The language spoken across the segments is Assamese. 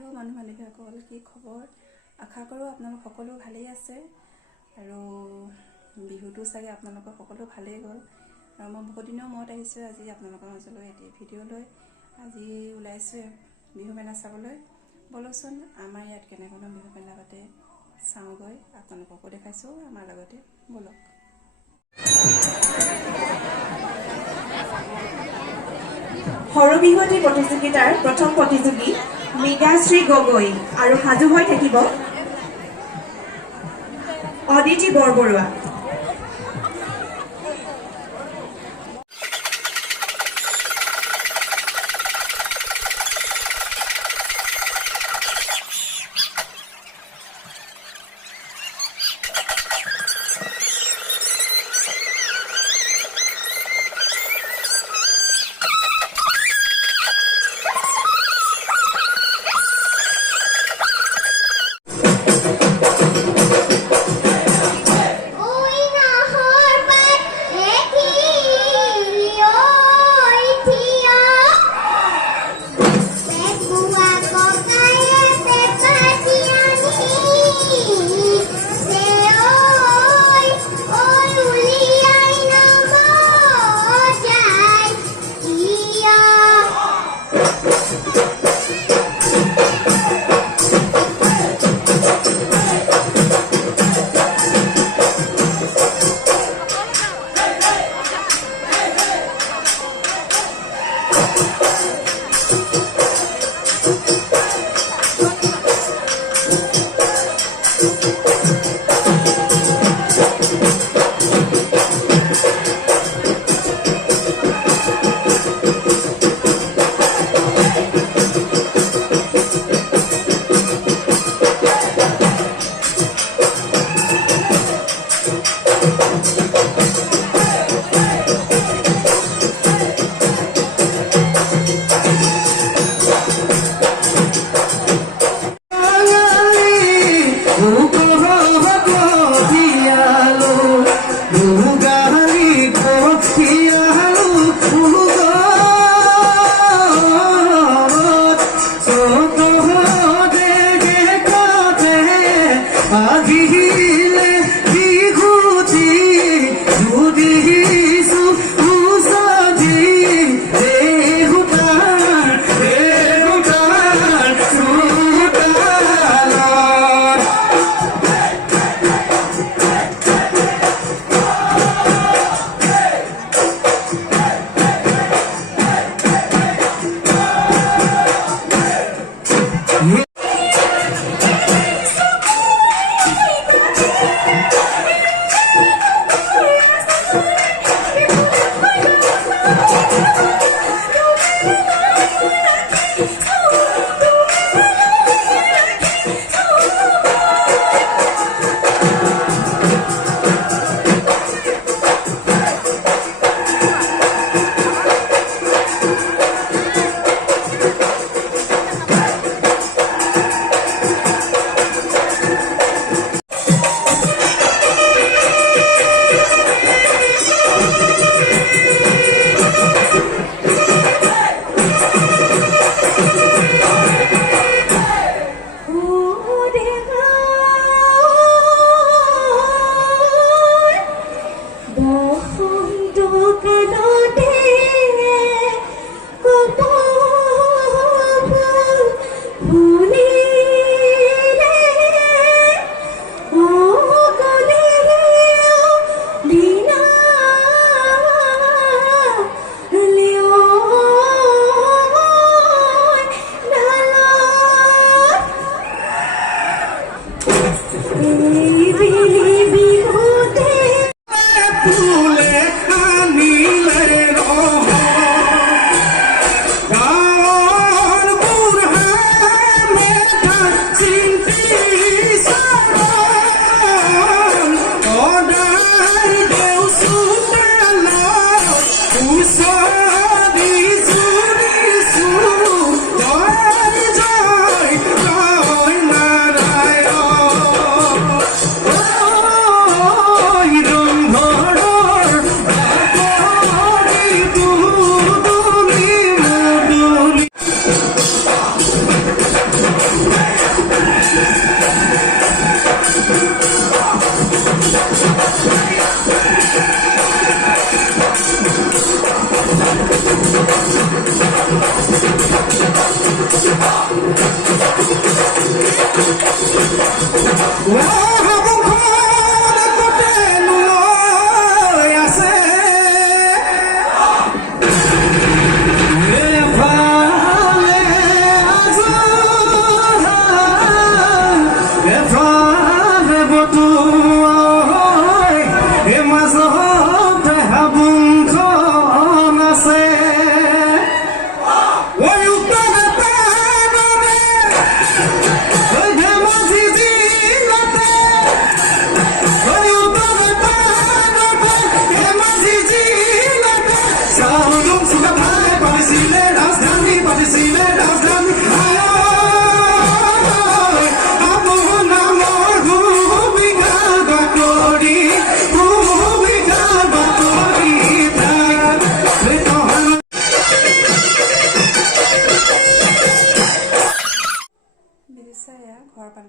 হেল্ল' মানুহ বান্ধৱীসকল, কি খবৰ? আশা কৰোঁ আপোনালোক সকলো ভালেই আছে আৰু বিহুটো চাগে আপোনালোকৰ সকলো ভালেই গ'ল। আৰু মই বহুত দিনৰ মূৰত আহিছোঁ আজি আপোনালোকৰ মাজলৈ এটি ভিডিঅ' লৈ। আজি ওলাইছোঁ বিহু মেলা চাবলৈ। বলকচোন আমাৰ ইয়াত কেনেকৈ বিহু মেলা পাতে চাওঁগৈ, আপোনালোককো দেখাইছোঁ আমাৰ লগতে, বলক। সৰু বিহুৱতী প্ৰতিযোগিতাৰ প্ৰথম প্ৰতিযোগী মৃগাশ্ৰী গগৈ আৰু সাজু হৈ থাকিব অদিতি বৰবৰুৱা।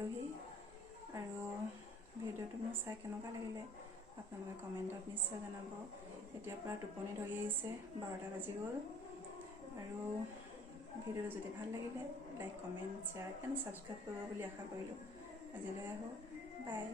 পালোহি আৰু ভিডিঅ'টো মোৰ চাই কেনেকুৱা লাগিলে আপোনালোকে কমেণ্টত নিশ্চয় জনাব। এতিয়াৰ পৰা টোপনি ধৰি আহিছে, 12টা বাজি গ'ল। আৰু ভিডিঅ'টো যদি ভাল লাগিলে like, comment, share and subscribe কৰিব বুলি আশা কৰিলোঁ। আজিলৈ আহোঁ, বাই।